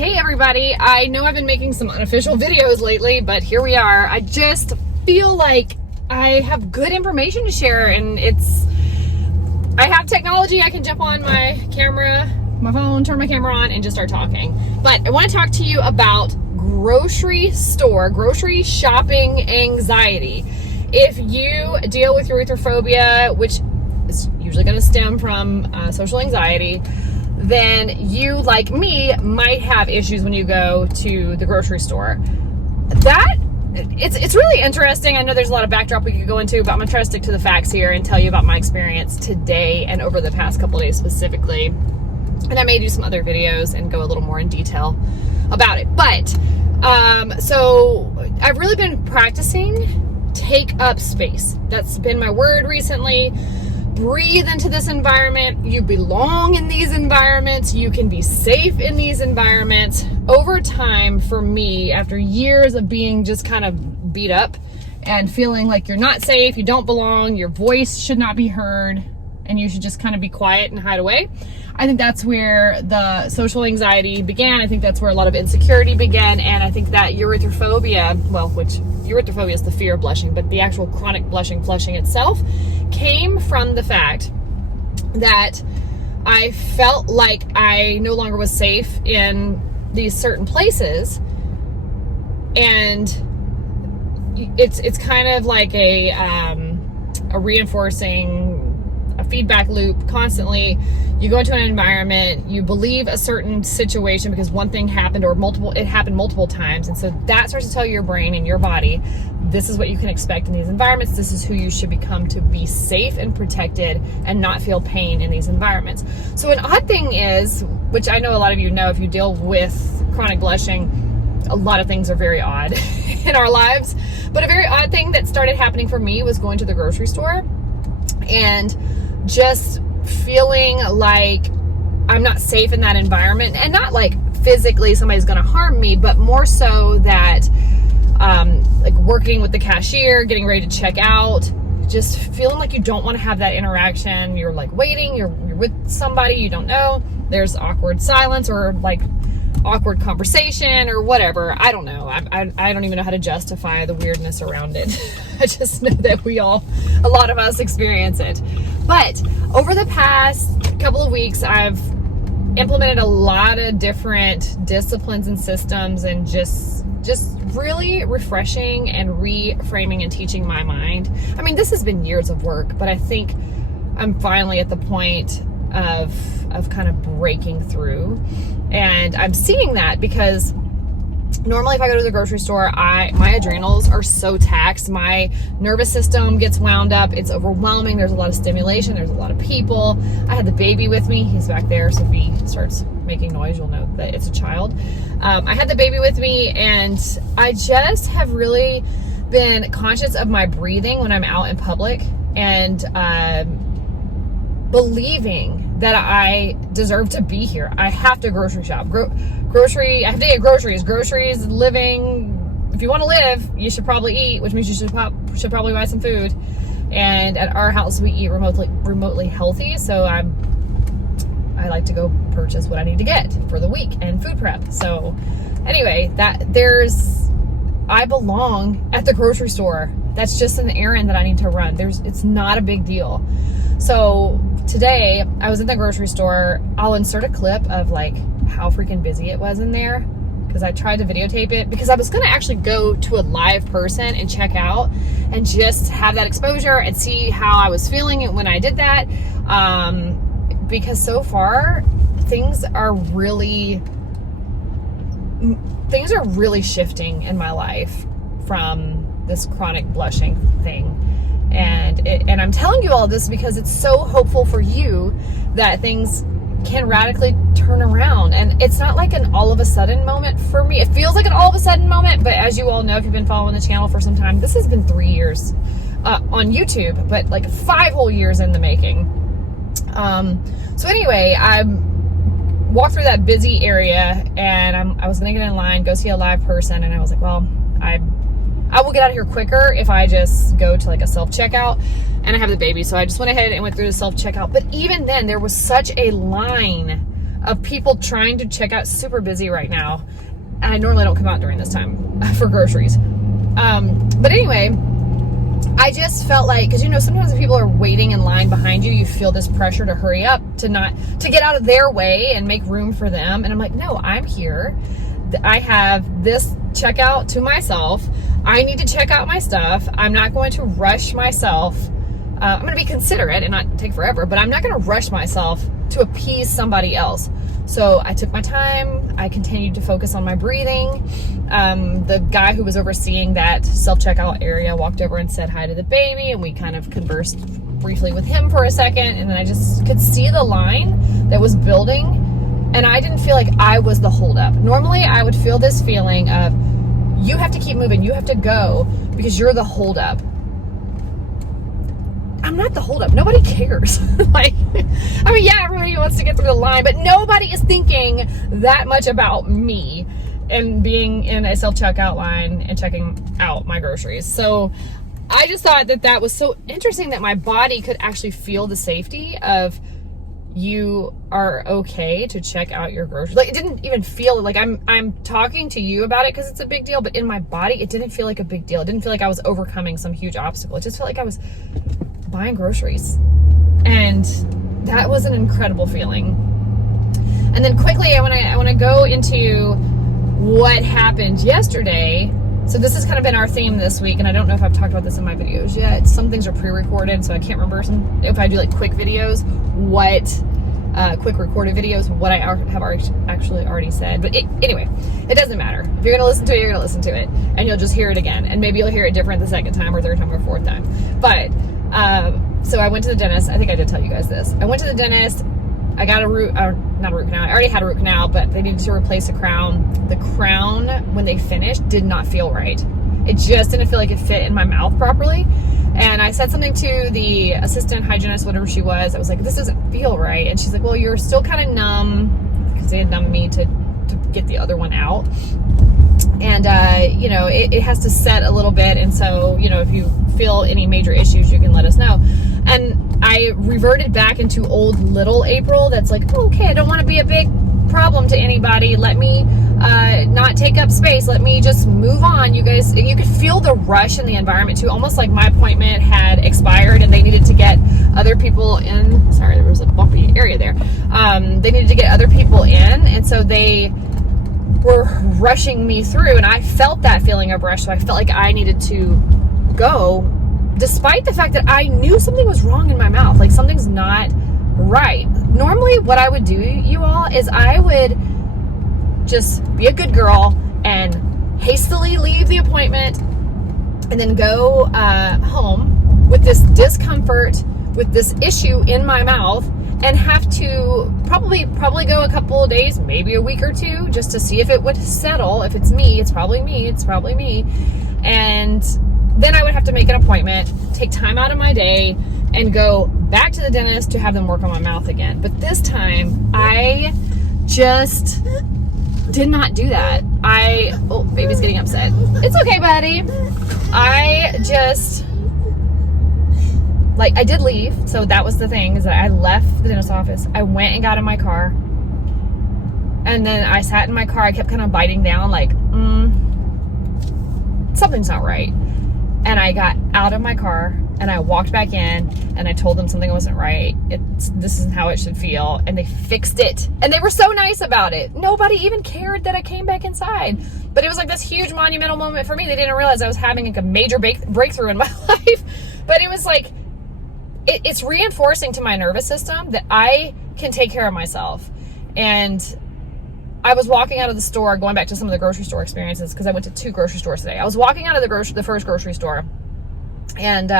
Hey everybody, I know I've been making some unofficial videos lately, but here we are. I just feel like I have good information to share, and I have technology. I can jump on my camera, my phone, turn my camera on, and just start talking. But I want to talk to you about grocery shopping anxiety. If you deal with erythrophobia, which is usually going to stem from social anxiety, then you, like me, might have issues when you go to the grocery store. It's really interesting. I know there's a lot of backdrop we could go into, but I'm gonna try to stick to the facts here and tell you about my experience today and over the past couple of days specifically. And I may do some other videos and go a little more in detail about it. But so I've really been practicing take up space. That's been my word recently. Breathe into this environment. You belong in these environments. You can be safe in these environments. Over time, for me, after years of being just kind of beat up and feeling like you're not safe, you don't belong, your voice should not be heard, and you should just kind of be quiet and hide away, I think that's where the social anxiety began. I think that's where a lot of insecurity began. And I think that erythrophobia, which erythrophobia is the fear of blushing, but the actual chronic flushing itself came from the fact that I felt like I no longer was safe in these certain places. And it's kind of like a reinforcing, a feedback loop constantly. You go into an environment, you believe a certain situation because one thing happened or it happened multiple times. And so that starts to tell your brain and your body, this is what you can expect in these environments. This is who you should become to be safe and protected and not feel pain in these environments. So an odd thing is, which I know a lot of you know, if you deal with chronic blushing, a lot of things are very odd in our lives. But a very odd thing that started happening for me was going to the grocery store and just feeling like I'm not safe in that environment, and not like physically somebody's going to harm me, but more so that like working with the cashier, getting ready to check out, just feeling like you don't want to have that interaction. You're like waiting, you're with somebody you don't know, there's awkward silence or like awkward conversation or whatever. I don't know. I don't even know how to justify the weirdness around it. I just know that a lot of us experience it. But over the past couple of weeks, I've implemented a lot of different disciplines and systems, and just really refreshing and reframing and teaching my mind. I mean, this has been years of work, but I think I'm finally at the point of kind of breaking through. And I'm seeing that because normally if I go to the grocery store, my adrenals are so taxed. My nervous system gets wound up. It's overwhelming. There's a lot of stimulation. There's a lot of people. I had the baby with me. He's back there. So if he starts making noise, you'll know that it's a child. I had the baby with me, and I just have really been conscious of my breathing when I'm out in public, and believing that I deserve to be here. I have to grocery shop. I have to get groceries. Groceries, living. If you want to live, you should probably eat, which means you should probably buy some food. And at our house, we eat remotely healthy. So I like to go purchase what I need to get for the week and food prep. So anyway, I belong at the grocery store. That's just an errand that I need to run. It's not a big deal. So today I was in the grocery store. I'll insert a clip of like how freaking busy it was in there, because I tried to videotape it because I was going to actually go to a live person and check out and just have that exposure and see how I was feeling when I did that. Because so far things are really shifting in my life from this chronic blushing thing. And I'm telling you all this because it's so hopeful for you that things can radically turn around. And it's not like an all of a sudden moment for me. It feels like an all of a sudden moment, but as you all know, if you've been following the channel for some time, this has been 3 years on YouTube, but like 5 whole years in the making. So anyway, I walked through that busy area, and I was going to get in line, go see a live person, and I was like, well, I will get out of here quicker if I just go to like a self-checkout, and I have the baby. So I just went ahead and went through the self-checkout. But even then, there was such a line of people trying to check out. Super busy right now. And I normally don't come out during this time for groceries. But anyway, I just felt like, because sometimes if people are waiting in line behind you, you feel this pressure to hurry up, to get out of their way and make room for them. And I'm like, no, I'm here. I have this checkout to myself. I need to check out my stuff. I'm not going to rush myself. I'm going to be considerate and not take forever, but I'm not going to rush myself to appease somebody else. So I took my time. I continued to focus on my breathing. The guy who was overseeing that self-checkout area walked over and said hi to the baby, and we kind of conversed briefly with him for a second, and then I just could see the line that was building, and I didn't feel like I was the holdup. Normally, I would feel this feeling of, you have to keep moving, you have to go, because you're the holdup. I'm not the holdup. Nobody cares. Yeah, everybody wants to get through the line, but nobody is thinking that much about me and being in a self-checkout line and checking out my groceries. So I just thought that was so interesting that my body could actually feel the safety of, you are okay to check out your groceries. Like, it didn't even feel like I'm talking to you about it because it's a big deal, but in my body, it didn't feel like a big deal. It didn't feel like I was overcoming some huge obstacle. It just felt like I was buying groceries. And that was an incredible feeling. And then quickly, I want to go into what happened yesterday. So this has kind of been our theme this week, and I don't know if I've talked about this in my videos yet. Some things are pre-recorded, so I can't remember if I do like quick videos, quick recorded videos, what I have actually already said. But anyway, it doesn't matter. If you're going to listen to it, you're going to listen to it, and you'll just hear it again. And maybe you'll hear it different the second time or third time or fourth time. But so I went to the dentist. I think I did tell you guys this. I went to the dentist. I got not a root canal. I already had a root canal, but they needed to replace a crown. The crown, when they finished, did not feel right. It just didn't feel like it fit in my mouth properly. And I said something to the assistant hygienist, whatever she was. I was like, this doesn't feel right. And she's like, well, you're still kind of numb, because they had numbed me to get the other one out. And, it has to set a little bit. And so, if you feel any major issues, you can let us know. And I reverted back into old little April. That's like, oh, okay, I don't want to be a big problem to anybody. Let me not take up space. Let me just move on. You guys, you could feel the rush in the environment too. Almost like my appointment had expired and they needed to get other people in. Sorry, there was a bumpy area there. They needed to get other people in. And so they were rushing me through, and I felt that feeling of rush. So I felt like I needed to go, despite the fact that I knew something was wrong in my mouth. Like, something's not right. Normally what I would do, you all, is I would just be a good girl and hastily leave the appointment and then go home with this discomfort, with this issue in my mouth, and have to probably go a couple of days, maybe a week or two, just to see if it would settle. If it's me, it's probably me. And then I would have to make an appointment, take time out of my day, and go back to the dentist to have them work on my mouth again. But this time, I just did not do that. Oh, baby's getting upset. It's okay, buddy. I did leave. So that was the thing, is that I left the dentist's office. I went and got in my car. And then I sat in my car. I kept kind of biting down like, something's not right. And I got out of my car and I walked back in and I told them something wasn't right. This isn't how it should feel. And they fixed it. And they were so nice about it. Nobody even cared that I came back inside. But it was like this huge monumental moment for me. They didn't realize I was having like a major breakthrough in my life. But it was like, it's reinforcing to my nervous system that I can take care of myself. And I was walking out of the store, going back to some of the grocery store experiences, because I went to 2 grocery stores today. I was walking out of the first grocery store, and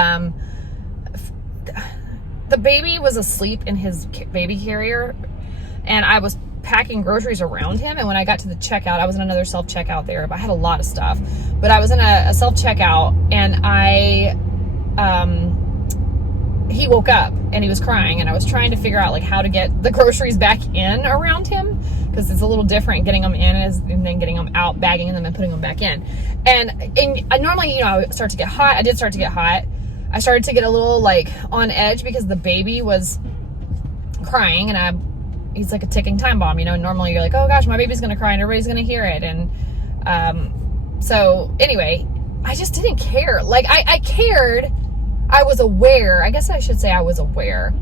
the baby was asleep in his baby carrier, and I was packing groceries around him. And when I got to the checkout, I was in another self-checkout there, but I had a lot of stuff. But I was in a self-checkout, and he woke up and he was crying, and I was trying to figure out like how to get the groceries back in around him, because it's a little different getting them in and then getting them out, bagging them and putting them back in. And I normally, I would start to get hot. I did start to get hot. I started to get a little like on edge because the baby was crying, and I he's like a ticking time bomb, you know. Normally you're like, oh gosh, my baby's gonna cry and everybody's gonna hear it. And so anyway, I just didn't care. Like I cared. I was aware. I guess I should say I was aware.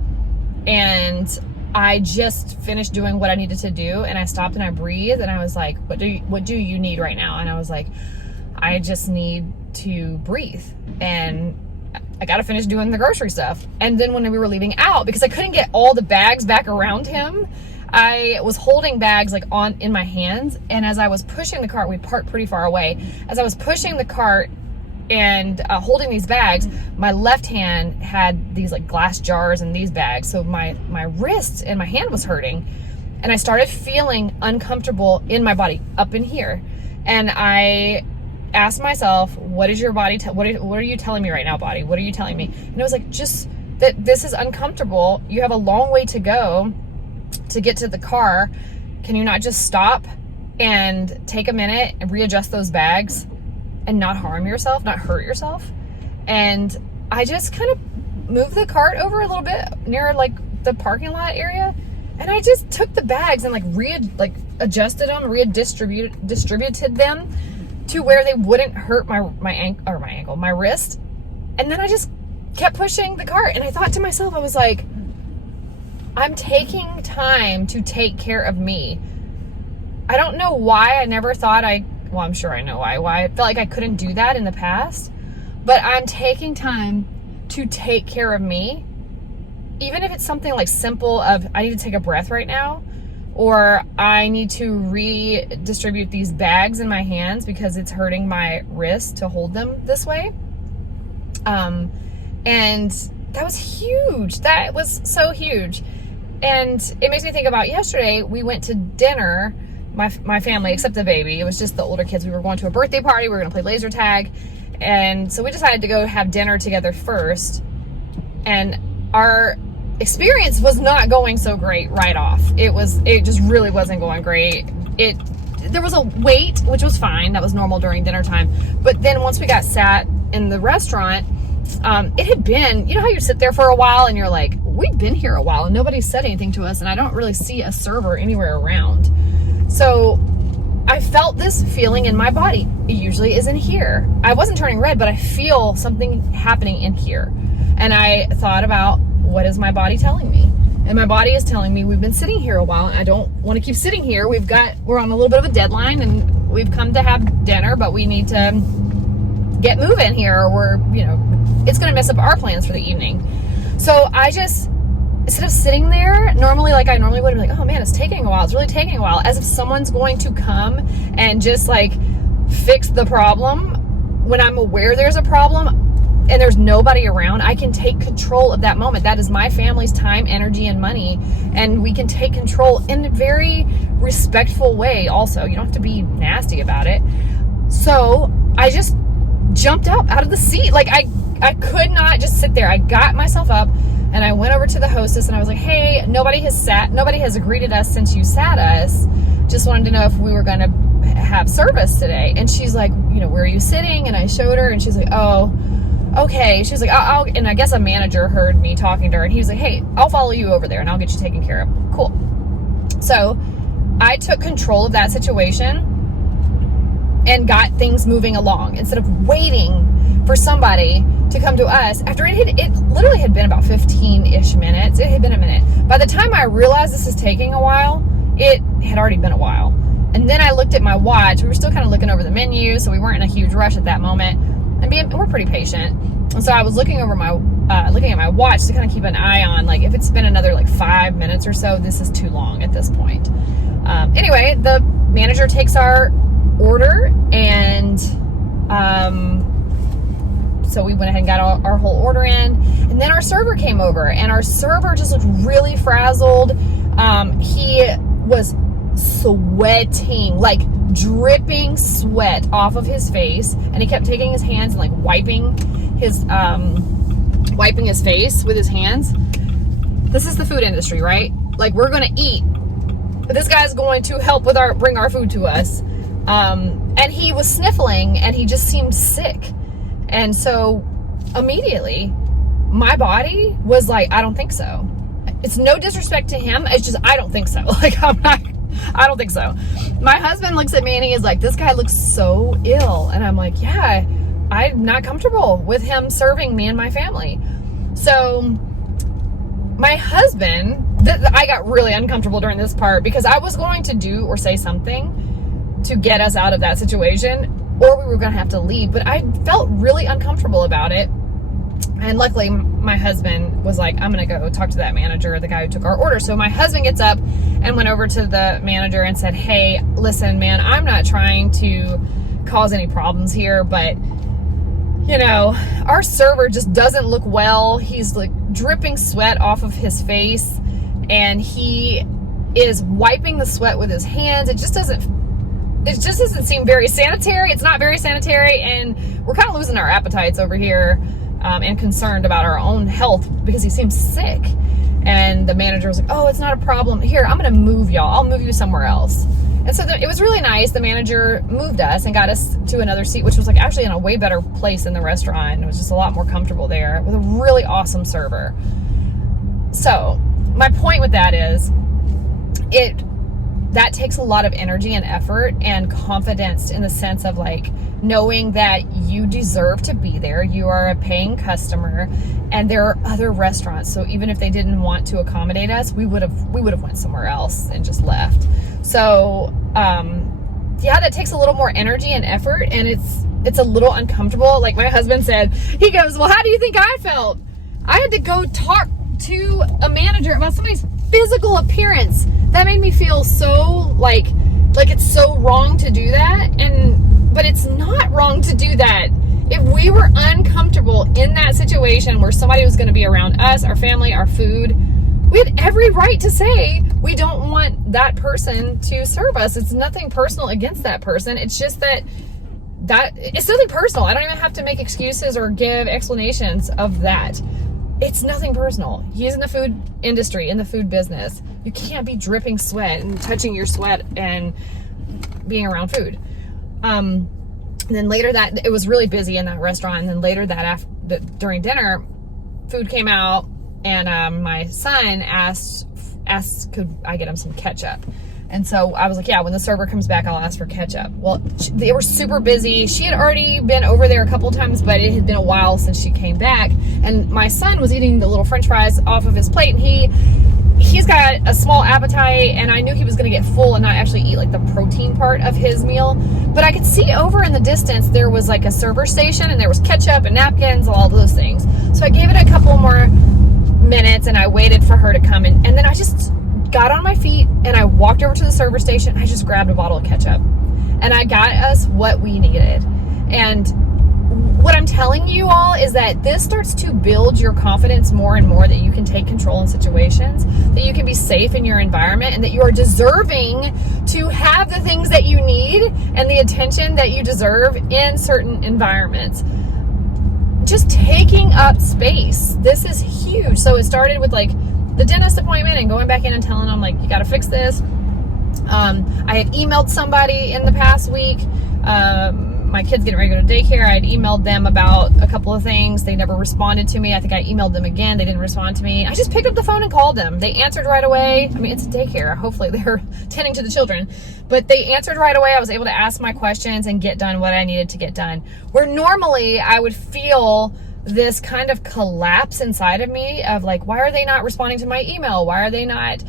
And I just finished doing what I needed to do, and I stopped and I breathed, and I was like, what do you need right now? And I was like, I just need to breathe, and I got to finish doing the grocery stuff. And then when we were leaving out, because I couldn't get all the bags back around him, I was holding bags like in my hands. And as I was pushing the cart, we parked pretty far away. As I was pushing the cart and holding these bags, my left hand had these like glass jars and these bags. So my wrist and my hand was hurting. And I started feeling uncomfortable in my body up in here. And I asked myself, what is your body, what are you telling me right now, body? What are you telling me? And it was like, just that this is uncomfortable. You have a long way to go to get to the car. Can you not just stop and take a minute and readjust those bags and not harm yourself, not hurt yourself? And I just kind of moved the cart over a little bit near like the parking lot area. And I just took the bags and adjusted them, distributed them to where they wouldn't hurt my wrist. And then I just kept pushing the cart. And I thought to myself, I was like, I'm taking time to take care of me. I don't know why I never thought well, I'm sure I know why I felt like I couldn't do that in the past, but I'm taking time to take care of me. Even if it's something like simple of, I need to take a breath right now, or I need to redistribute these bags in my hands because it's hurting my wrist to hold them this way. And that was huge. That was so huge. And it makes me think about yesterday, we went to dinner, my family, except the baby. It was just the older kids. We were going to a birthday party. We were going to play laser tag. And so we decided to go have dinner together first. And our experience was not going so great right off. It just really wasn't going great. There was a wait, which was fine. That was normal during dinner time. But then once we got sat in the restaurant, it had been, you know how you sit there for a while and you're like, we've been here a while and nobody said anything to us, and I don't really see a server anywhere around. So I felt this feeling in my body. It usually is in here. I wasn't turning red, but I feel something happening in here. And I thought about, what is my body telling me? And my body is telling me, we've been sitting here a while and I don't want to keep sitting here. We're on a little bit of a deadline and we've come to have dinner, but we need to get moving here, or it's going to mess up our plans for the evening. So I just, instead of sitting there normally like I normally would, be like, oh man, it's taking a while. It's really taking a while. As if someone's going to come and just like fix the problem. When I'm aware there's a problem and there's nobody around, I can take control of that moment. That is my family's time, energy, and money. And we can take control in a very respectful way also. You don't have to be nasty about it. So I just jumped up out of the seat. Like I could not just sit there. I got myself up and I went over to the hostess and I was like, hey, nobody has greeted us since you sat us. Just wanted to know if we were going to have service today. And she's like, where are you sitting? And I showed her and she's like, oh, okay. She's like, and I guess a manager heard me talking to her and he was like, hey, I'll follow you over there and I'll get you taken care of. Cool. So I took control of that situation and got things moving along instead of waiting for somebody to come to us after it literally had been about 15-ish minutes. It had been a minute. By the time I realized this is taking a while, it had already been a while. And then I looked at my watch. We were still kind of looking over the menu, so we weren't in a huge rush at that moment. And we're pretty patient. And so I was looking at my watch to kind of keep an eye on, like, if it's been another like 5 minutes or so, this is too long at this point. Anyway, the manager takes our order, and so we went ahead and got our whole order in, and then our server came over, and our server just looked really frazzled. He was sweating, like dripping sweat off of his face, and he kept taking his hands and like wiping his face with his hands. This is the food industry, right? Like, we're gonna eat, but this guy's going to help with bring our food to us. And he was sniffling and he just seemed sick. And so immediately my body was like, I don't think so. it's no disrespect to him. It's just, I don't think so. Like, I don't think so. My husband looks at me and he is like, this guy looks so ill. And I'm like, yeah, I'm not comfortable with him serving me and my family. So my husband, I got really uncomfortable during this part because I was going to do or say something to get us out of that situation, or we were going to have to leave. But I felt really uncomfortable about it. And luckily, my husband was like, I'm going to go talk to that manager, the guy who took our order. So my husband gets up and went over to the manager and said, hey, listen, man, I'm not trying to cause any problems here, but, you know, our server just doesn't look well. He's like dripping sweat off of his face, and he is wiping the sweat with his hands. It just doesn't seem very sanitary. It's not very sanitary, and we're kind of losing our appetites over here. And concerned about our own health because he seems sick. And the manager was like, oh, it's not a problem. Here, I'm going to move y'all. I'll move you somewhere else. And so it was really nice. The manager moved us and got us to another seat, which was like actually in a way better place in the restaurant. It was just a lot more comfortable there with a really awesome server. So my point with that is that takes a lot of energy and effort and confidence in the sense of like knowing that you deserve to be there. You are a paying customer, and there are other restaurants. So even if they didn't want to accommodate us, we would have went somewhere else and just left. So yeah, that takes a little more energy and effort, and it's a little uncomfortable. Like my husband said, he goes, well, how do you think I felt? I had to go talk to a manager about somebody's physical appearance. That made me feel so like it's so wrong to do that. But it's not wrong to do that. If we were uncomfortable in that situation where somebody was going to be around us, our family, our food, we had every right to say we don't want that person to serve us. It's nothing personal against that person. It's just that it's nothing personal. I don't even have to make excuses or give explanations of that. It's nothing personal. He's in the food industry, in the food business. You can't be dripping sweat and touching your sweat and being around food. And then later that, it was really busy in that restaurant. And then later during dinner, food came out, and my son asked could I get him some ketchup. And so I was like, yeah, when the server comes back, I'll ask for ketchup. Well, they were super busy. She had already been over there a couple times, but it had been a while since she came back. And my son was eating the little French fries off of his plate, and he's got a small appetite, and I knew he was going to get full and not actually eat like the protein part of his meal. But I could see over in the distance there was like a server station, and there was ketchup and napkins, all those things. So I gave it a couple more minutes, and I waited for her to come in, and then I just got on my feet and I walked over to the server station. I just grabbed a bottle of ketchup, and I got us what we needed. And what I'm telling you all is that this starts to build your confidence more and more, that you can take control in situations, that you can be safe in your environment, and that you are deserving to have the things that you need and the attention that you deserve in certain environments. Just taking up space. This is huge. So it started with like the dentist appointment and going back in and telling them like, you got to fix this. I had emailed somebody in the past week. My kids getting ready to go to daycare. I had emailed them about a couple of things. They never responded to me. I think I emailed them again. They didn't respond to me. I just picked up the phone and called them. They answered right away. I mean, it's a daycare. Hopefully they're tending to the children, but they answered right away. I was able to ask my questions and get done what I needed to get done. Where normally I would feel this kind of collapse inside of me of like, why are they not responding to my email? Why are they not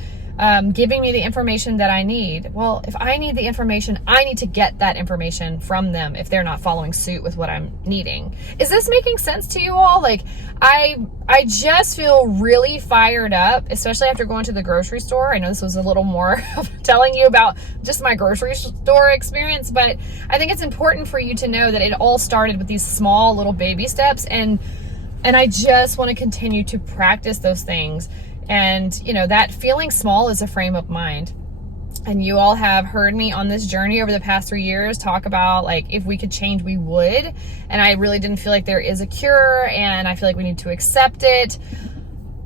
giving me the information that I need? Well, if I need the information, I need to get that information from them if they're not following suit with what I'm needing. Is this making sense to you all? Like, I just feel really fired up, especially after going to the grocery store. I know this was a little more of telling you about just my grocery store experience, but I think it's important for you to know that it all started with these small little baby steps, and I just want to continue to practice those things. And, you know, that feeling small is a frame of mind. And you all have heard me on this journey over the past 3 years talk about, like, if we could change, we would. And I really didn't feel like there is a cure, and I feel like we need to accept it.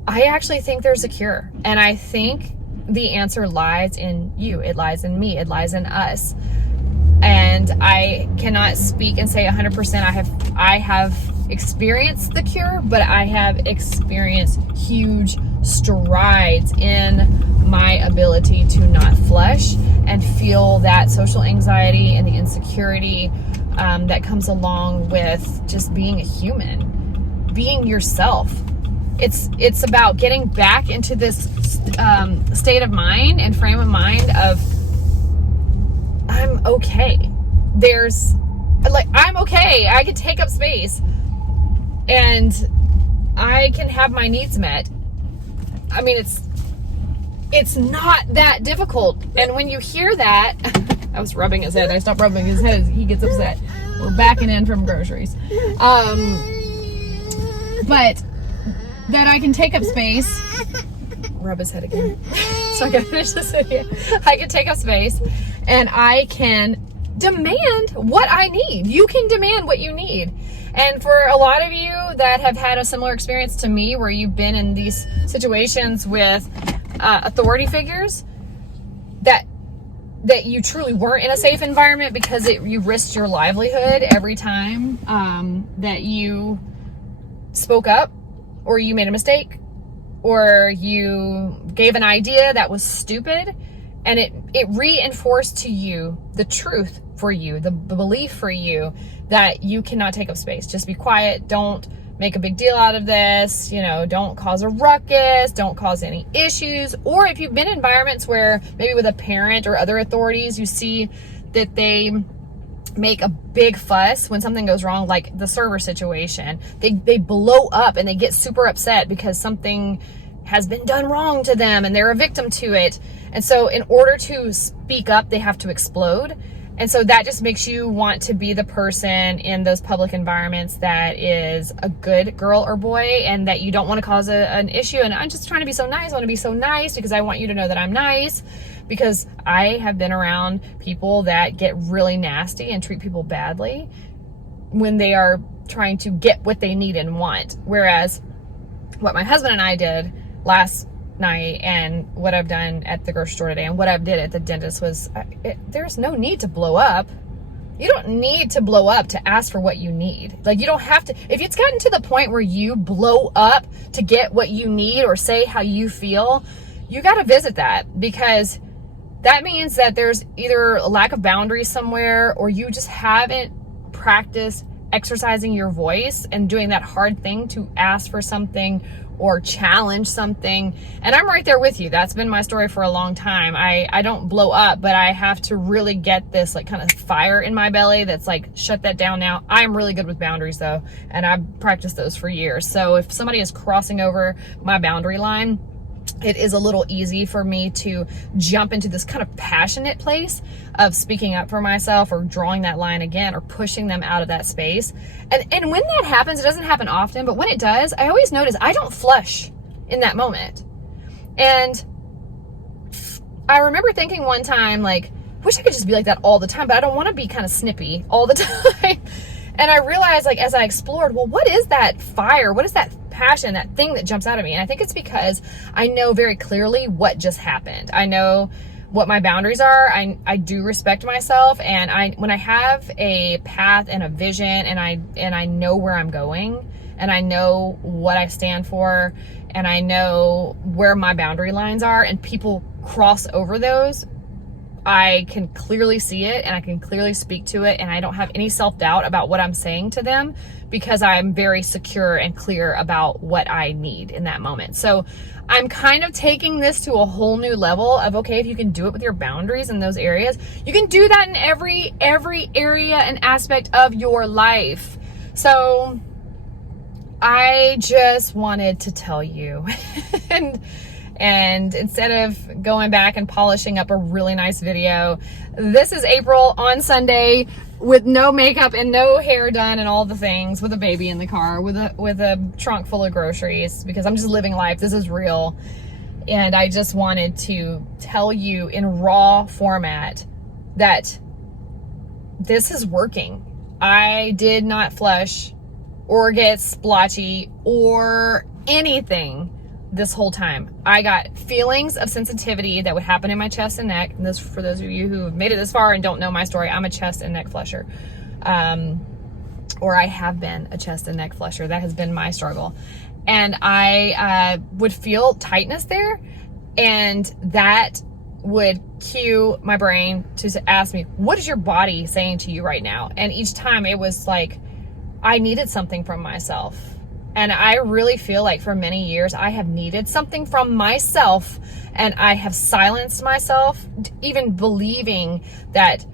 I actually think there's a cure. And I think the answer lies in you. It lies in me. It lies in us. And I cannot speak and say 100% I have experienced the cure, but I have experienced huge strides in my ability to not flush and feel that social anxiety and the insecurity that comes along with just being a human, being yourself. It's about getting back into this state of mind and frame of mind of, I'm okay. I'm okay. I can take up space and I can have my needs met. I mean, it's not that difficult. And when you hear that, I was rubbing his head. I stopped rubbing his head. He gets upset. We're backing in from groceries. But that I can take up space. Rub his head again. So I gotta finish this video. I can take up space and I can demand what I need. You can demand what you need. And for a lot of you that have had a similar experience to me, where you've been in these situations with authority figures that you truly weren't in a safe environment because you risked your livelihood every time that you spoke up, or you made a mistake, or you gave an idea that was stupid, and it reinforced to you the truth for you, the belief for you that you cannot take up space. Just be quiet. Don't make a big deal out of this. Don't cause a ruckus. Don't cause any issues. Or if you've been in environments where maybe with a parent or other authorities, you see that they make a big fuss when something goes wrong, like the server situation. They blow up and they get super upset because something has been done wrong to them and they're a victim to it. And so in order to speak up, they have to explode. And so that just makes you want to be the person in those public environments that is a good girl or boy, and that you don't want to cause an issue. And I'm just trying to be so nice. I want to be so nice because I want you to know that I'm nice, because I have been around people that get really nasty and treat people badly when they are trying to get what they need and want. Whereas what my husband and I did last night, and what I've done at the grocery store today, and what I did at the dentist was, there's no need to blow up. You don't need to blow up to ask for what you need. Like, you don't have to. If it's gotten to the point where you blow up to get what you need or say how you feel, you got to visit that, because that means that there's either a lack of boundaries somewhere, or you just haven't practiced exercising your voice and doing that hard thing to ask for something or challenge something. And I'm right there with you. That's been my story for a long time. I don't blow up, but I have to really get this like kind of fire in my belly that's like, shut that down now. I'm really good with boundaries though, and I've practiced those for years. So if somebody is crossing over my boundary line, it is a little easy for me to jump into this kind of passionate place of speaking up for myself, or drawing that line again, or pushing them out of that space. And when that happens, it doesn't happen often, but when it does, I always notice I don't flush in that moment. And I remember thinking one time, like, wish I could just be like that all the time, but I don't want to be kind of snippy all the time. And I realized, like, as I explored, well, what is that fire? What is that passion, that thing that jumps out at me? And I think it's because I know very clearly what just happened. I know what my boundaries are. I do respect myself, and when I have a path and a vision, and I know where I'm going, and I know what I stand for, and I know where my boundary lines are, and people cross over those, I can clearly see it, and I can clearly speak to it, and I don't have any self-doubt about what I'm saying to them, because I'm very secure and clear about what I need in that moment. So I'm kind of taking this to a whole new level of, okay, if you can do it with your boundaries in those areas, you can do that in every area and aspect of your life. So I just wanted to tell you and instead of going back and polishing up a really nice video, this is April on Sunday with no makeup and no hair done and all the things, with a baby in the car, with a trunk full of groceries, because I'm just living life. This is real. And I just wanted to tell you in raw format that this is working. I did not flush or get splotchy or anything this whole time. I got feelings of sensitivity that would happen in my chest and neck. And this, for those of you who have made it this far and don't know my story, I'm a chest and neck flusher. Or I have been a chest and neck flusher. That has been my struggle. and I would feel tightness there, and that would cue my brain to ask me, what is your body saying to you right now? And each time it was like I needed something from myself. And I really feel like for many years I have needed something from myself, and I have silenced myself, even believing that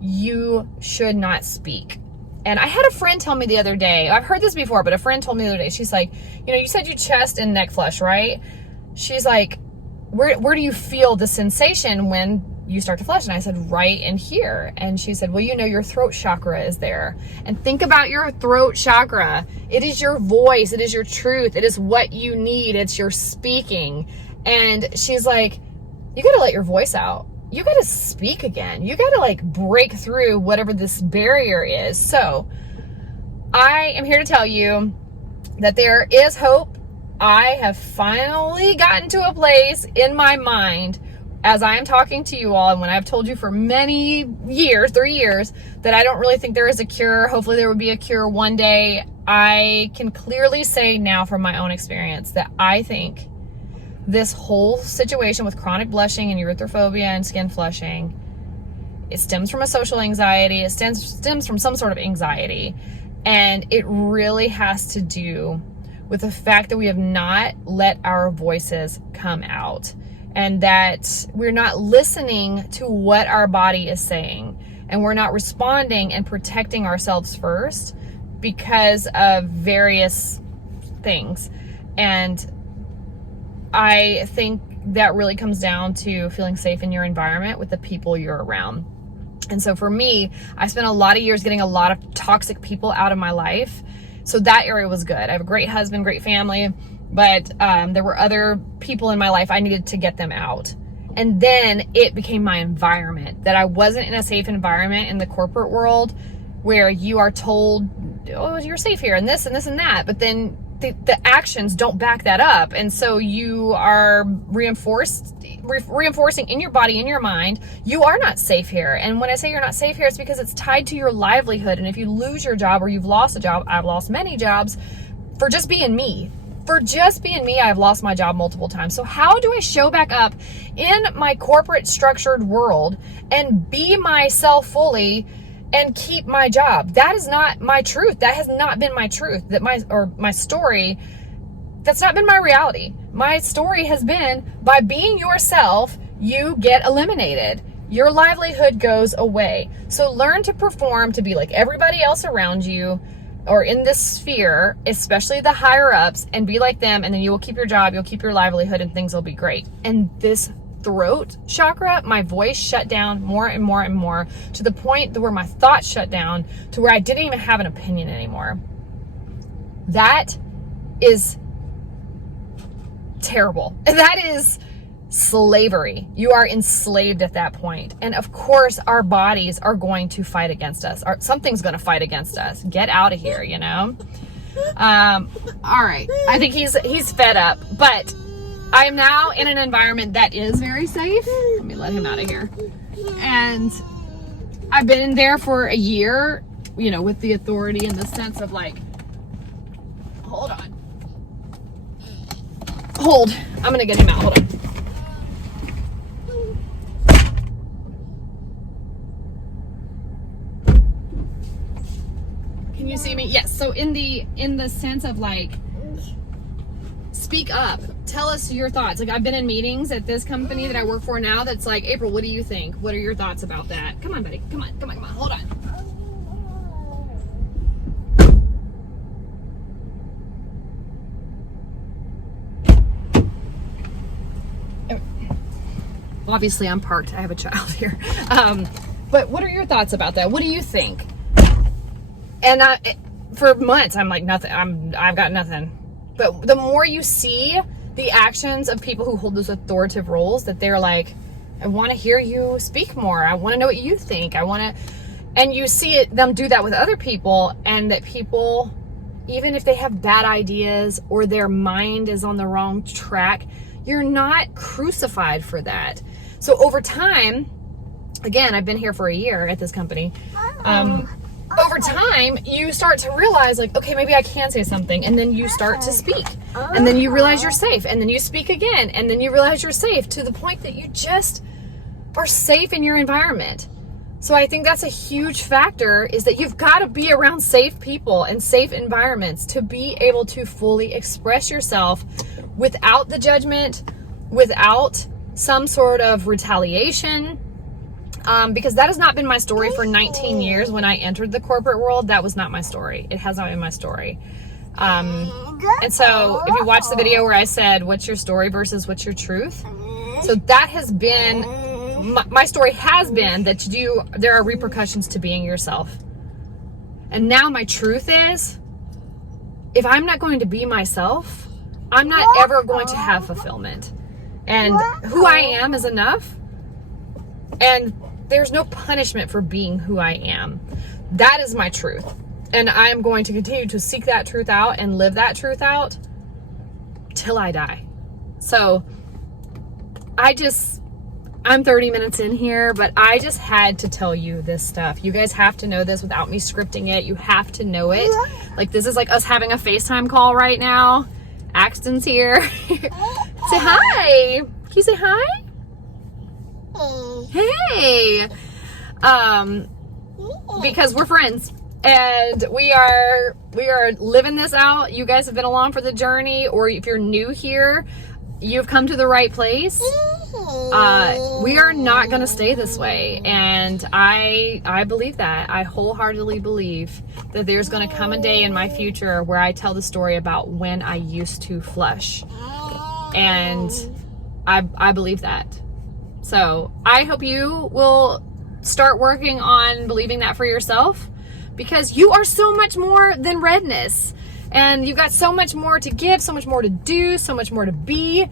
you should not speak. And I had a friend tell me the other day, I've heard this before, but a friend told me the other day, she's like, you said you chest and neck flush, right? She's like, where do you feel the sensation when you start to flush? And I said, right in here. And she said, well, your throat chakra is there. And think about your throat chakra. It is your voice. It is your truth. It is what you need. It's your speaking. And she's like, you got to let your voice out. You got to speak again. You got to like break through whatever this barrier is. So I am here to tell you that there is hope. I have finally gotten to a place in my mind as I am talking to you all, and when I've told you for many years, 3 years, that I don't really think there is a cure. Hopefully there will be a cure one day. I can clearly say now from my own experience that I think this whole situation with chronic blushing and erythrophobia and skin flushing, it stems from a social anxiety. It stems from some sort of anxiety. And it really has to do with the fact that we have not let our voices come out, and that we're not listening to what our body is saying, and we're not responding and protecting ourselves first because of various things. And I think that really comes down to feeling safe in your environment with the people you're around. And so for me, I spent a lot of years getting a lot of toxic people out of my life. So that area was good. I have a great husband, great family, but there were other people in my life. I needed to get them out. And then it became my environment, that I wasn't in a safe environment in the corporate world where you are told, oh, you're safe here and this and this and that. But then the actions don't back that up. And so you are reinforcing in your body, in your mind, you are not safe here. And when I say you're not safe here, it's because it's tied to your livelihood. And if you lose your job or you've lost a job, I've lost many jobs for just being me. For just being me, I've lost my job multiple times. So how do I show back up in my corporate structured world and be myself fully and keep my job? That is not my truth. That has not been my truth. My story, that's not been my reality. My story has been, by being yourself, you get eliminated. Your livelihood goes away. So learn to perform to be like everybody else around you, or in this sphere, especially the higher ups, and be like them, and then you will keep your job, you'll keep your livelihood, and things will be great. And this throat chakra, my voice shut down more and more and more, to the point where my thoughts shut down, to where I didn't even have an opinion anymore. That is terrible. That is slavery. You are enslaved at that point. And of course, our bodies are going to fight against us. Something's going to fight against us. Get out of here, you know? All right. I think he's fed up, but I am now in an environment that is very safe. Let me let him out of here. And I've been in there for a year, you know, with the authority in the sense of like, hold on. Hold. I'm going to get him out. Hold on. Can you see me? Yes. So in the sense of like, speak up, tell us your thoughts. Like, I've been in meetings at this company that I work for now that's like, April, what do you think? What are your thoughts about that? Come on, buddy. Come on. Hold on. Obviously I'm parked. I have a child here. But what are your thoughts about that? What do you think? And for months, I'm like, nothing. I've got nothing. But the more you see the actions of people who hold those authoritative roles, that they're like, I want to hear you speak more. I want to know what you think. And you see them do that with other people, and that people, even if they have bad ideas or their mind is on the wrong track, you're not crucified for that. So over time, again, I've been here for a year at this company. Over time, you start to realize like, okay, maybe I can say something. And then you start to speak. And then you realize you're safe. And then you speak again. And then you realize you're safe, to the point that you just are safe in your environment. So I think that's a huge factor, is that you've got to be around safe people and safe environments to be able to fully express yourself without the judgment, without some sort of retaliation. Because that has not been my story for 19 years. When I entered the corporate world, that was not my story. It has not been my story. And so if you watch the video where I said, what's your story versus what's your truth? So that has been, my story has been that there are repercussions to being yourself. And now my truth is, if I'm not going to be myself, I'm not ever going to have fulfillment. And who I am is enough. And there's no punishment for being who I am. That is my truth. And I'm going to continue to seek that truth out and live that truth out till I die. So I'm 30 minutes in here, but I just had to tell you this stuff. You guys have to know this without me scripting it. You have to know it. Like, this is like us having a FaceTime call right now. Axton's here. Say hi. Can you say hi? Hey. Because we're friends. And we are living this out. You guys have been along for the journey, or if you're new here, you've come to the right place. We are not going to stay this way. And I believe that. I wholeheartedly believe that there's going to come a day in my future where I tell the story about when I used to flush. And I believe that. So I hope you will start working on believing that for yourself, because you are so much more than redness. And you've got so much more to give, so much more to do, so much more to be.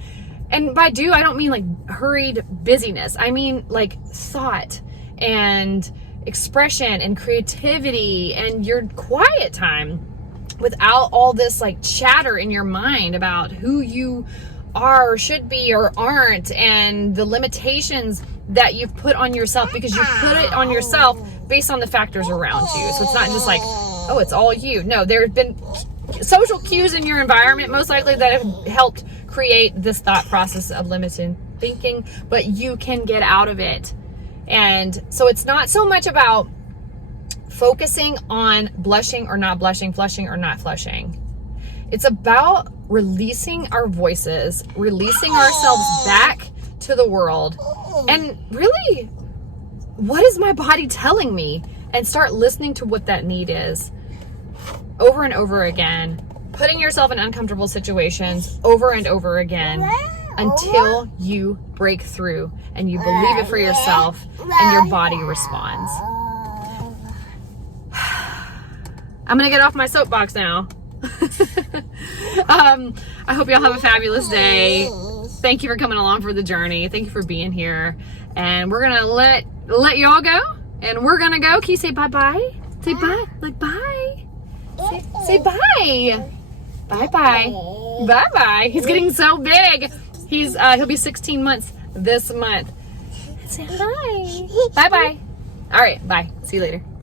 And by do, I don't mean like hurried busyness. I mean like thought and expression and creativity and your quiet time, without all this like chatter in your mind about who you are or should be or aren't, and the limitations that you've put on yourself because you put it on yourself based on the factors around you. So it's not just like, oh, it's all you. No, there have been social cues in your environment, most likely, that have helped create this thought process of limited thinking, but you can get out of it. And so it's not so much about focusing on blushing or not blushing, flushing or not flushing. It's about releasing our voices, releasing ourselves back to the world, and really, what is my body telling me? And start listening to what that need is over and over again, putting yourself in uncomfortable situations over and over again until you break through and you believe it for yourself and your body responds. I'm gonna get off my soapbox now. I hope y'all have a fabulous day. Thank you for coming along for the journey. Thank you for being here. And we're gonna let y'all go. And we're gonna go. Can you say bye-bye? Say bye. Like bye. Say bye. Bye-bye. Bye-bye. He's getting so big. He'll be 16 months this month. Say hi. Bye-bye. All right, bye. See you later.